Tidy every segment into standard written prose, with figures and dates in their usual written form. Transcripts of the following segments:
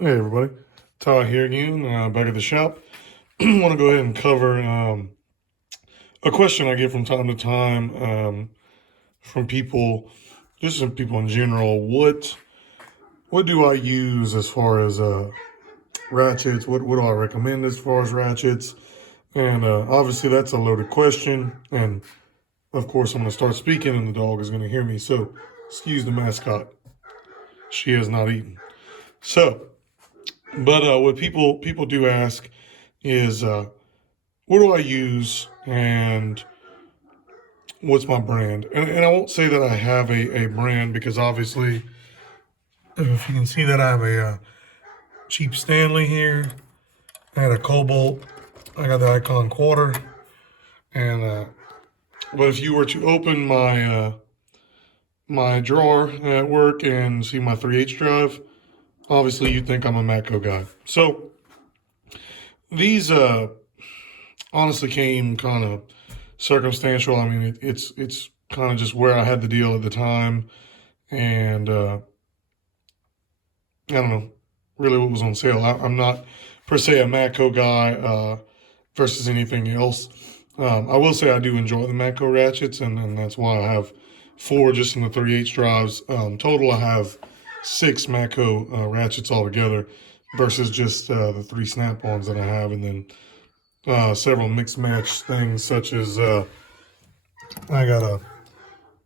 Hey everybody, Ty here again, back at the shop. I want to go ahead and cover a question I get from time to time from people, just some people in general. What do I use as far as ratchets? What do I recommend as far as ratchets? And obviously that's a loaded question, and of course I'm going to start speaking, and the dog is going to hear me. So excuse the mascot; she has not eaten. So, but what people do ask is. What do I use and what's my brand? And I won't say that I have a brand because obviously, if you can see that I have a cheap Stanley here, I had a Cobalt, I got the Icon Quarter, and but if you were to open my drawer at work and see my 3/8 drive, obviously you'd think I'm a Matco guy. So these honestly came kind of circumstantial. I mean, it's kind of just where I had the deal at the time, and I don't know really what was on sale. I'm not per se a Matco guy versus anything else. I will say I do enjoy the Matco ratchets, and that's why I have four just in the 3/8 drives. Total, I have six Matco ratchets altogether versus just the three snap-ons that I have, and then several mixed match things such as I got a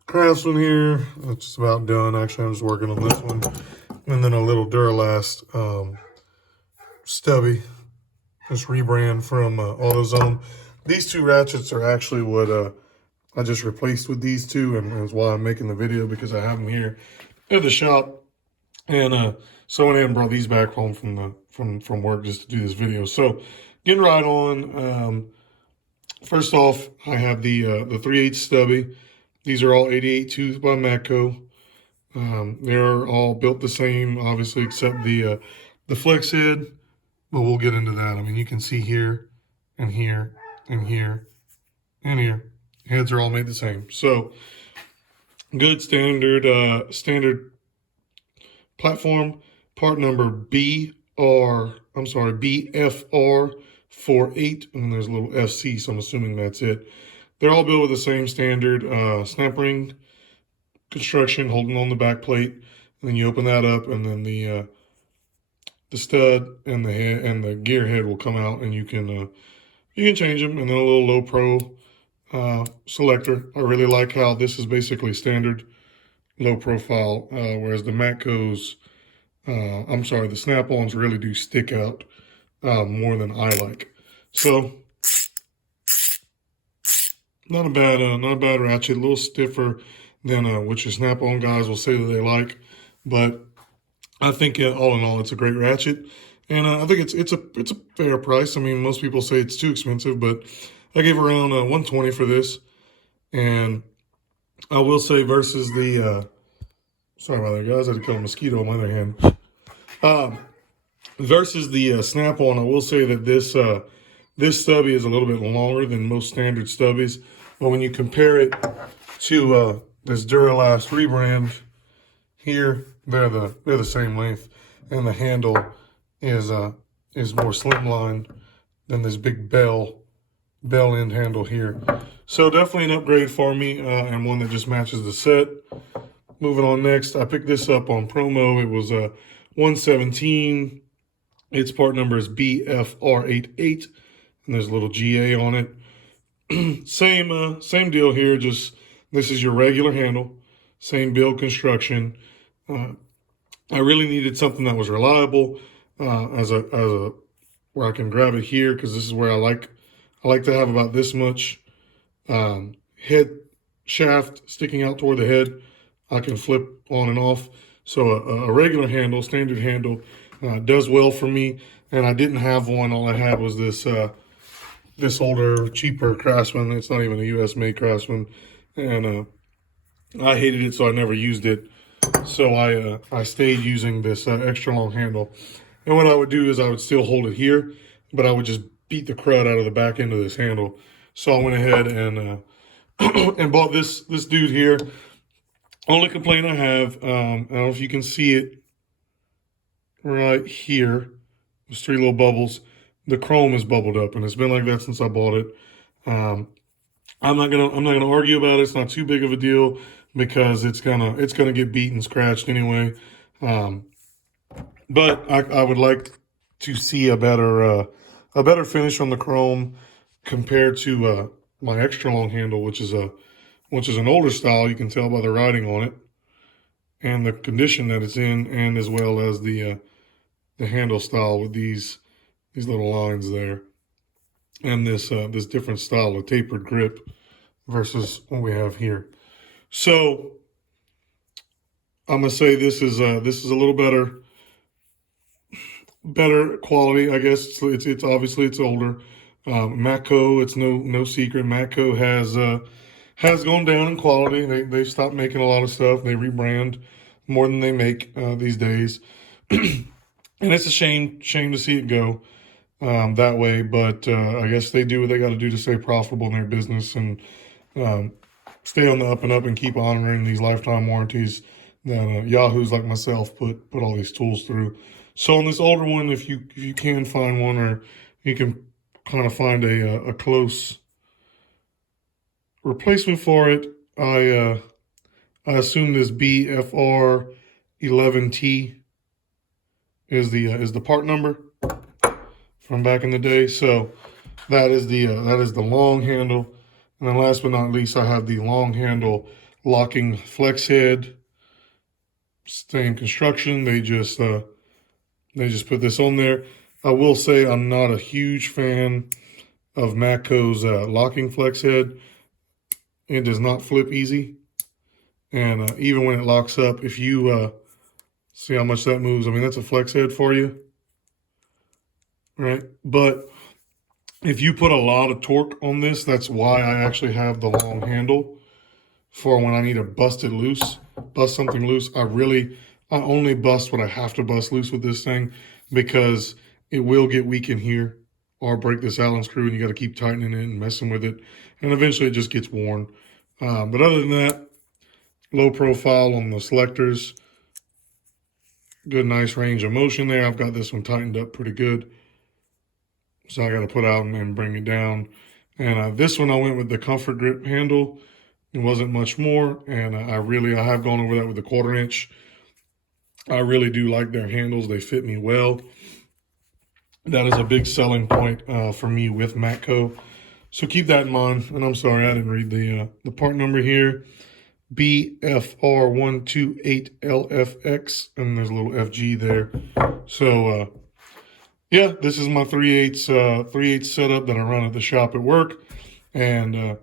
Craftsman here. It's just about done. Actually, I'm just working on this one. And then a little Duralast stubby, just rebrand from AutoZone. These two ratchets are actually what I just replaced with these two, and that's why I'm making the video, because I have them here at the shop. And so I went ahead and brought these back home from work just to do this video. So getting right on. First off, I have the 3/8 stubby. These are all 88 tooth by Matco. They're all built the same, obviously, except the flex head. But we'll get into that. I mean, you can see here and here and here and here. Heads are all made the same. So good standard platform. Part number BFR 48, and there's a little FC, so I'm assuming that's it. They're all built with the same standard snap ring construction, holding on the back plate, and then you open that up, and then the stud and the head and the gear head will come out, and you can change them, and then a little low pro selector. I really like how this is basically standard low profile, whereas the Matcos, the snap-ons really do stick out more than I like. So not a bad ratchet. A little stiffer than what your snap-on guys will say that they like, but I think all in all, it's a great ratchet, and I think it's a fair price. I mean, most people say it's too expensive, but I gave around 120 for this, and I will say versus the sorry about that, guys. I had to kill a mosquito on my other hand. Versus the snap-on, I will say that this stubby is a little bit longer than most standard stubbies, but when you compare it to this Duralast rebrand here, they're the same length, and the handle is more slimline than this big bell end handle here. So definitely an upgrade for me, and one that just matches the set. Moving on next, I picked this up on promo. It was $117. Its part number is BFR88, and there's a little GA on it. Same deal here. Just this is your regular handle, same build construction. I really needed something that was reliable, as a where I can grab it here, because this is where I like to have about this much head shaft sticking out toward the head. I can flip on and off. So a regular handle, standard handle, does well for me. And I didn't have one. All I had was this older, cheaper Craftsman. It's not even a U.S. made Craftsman, and I hated it, so I never used it. So I stayed using this extra long handle. And what I would do is I would still hold it here, but I would just beat the crud out of the back end of this handle. So I went ahead and and bought this dude here. Only complaint I have, I don't know if you can see it right here, there's 3 little bubbles. The chrome is bubbled up, and it's been like that since I bought it. Um, I'm not gonna argue about it. It's not too big of a deal because it's gonna get beat and scratched anyway. Um, but I would like to see a better finish on the chrome compared to my extra long handle, which is an older style. You can tell by the writing on it and the condition that it's in, and as well as the handle style with these little lines there, and this different style of tapered grip versus what we have here. So I'm gonna say this is a little better quality. I guess it's obviously it's older. MATCO, it's no secret. MATCO has gone down in quality. They've stopped making a lot of stuff. They rebrand more than they make these days, and it's a shame to see it go that way. But I guess they do what they got to do to stay profitable in their business and um, stay on the up and up and keep honoring these lifetime warranties that yahoos like myself put all these tools through. So on this older one, if you can find one, or you can kind of find a close replacement for it, I assume this BFR 11T is the part number from back in the day. So that is the long handle. And then last but not least, I have the long handle locking flex head. Same construction. They just put this on there. I will say I'm not a huge fan of MATCO's locking flex head. It does not flip easy. And even when it locks up, if you see how much that moves, I mean, that's a flex head for you, right? But if you put a lot of torque on this, that's why I actually have the long handle for when I need to bust something loose. I only bust what I have to bust loose with this thing because it will get weak in here or break this Allen screw, and you got to keep tightening it and messing with it. And eventually it just gets worn. But other than that, low profile on the selectors. Good, nice range of motion there. I've got this one tightened up pretty good. So I got to put out and bring it down. And this one I went with the comfort grip handle. It wasn't much more. And I have gone over that with the 1/4 inch. I really do like their handles. They fit me well. That is a big selling point for me with MATCO. So keep that in mind. And I'm sorry, I didn't read the part number here. BFR128LFX, and there's a little FG there. So yeah, this is my 3/8 setup that I run at the shop at work, and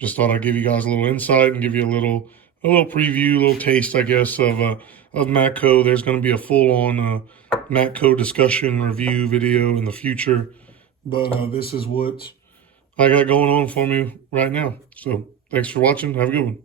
just thought I'd give you guys a little insight and give you a little preview, a little taste, I guess, of MATCO. There's going to be a full-on MATCO discussion review video in the future, but this is what I got going on for me right now. So thanks for watching. Have a good one.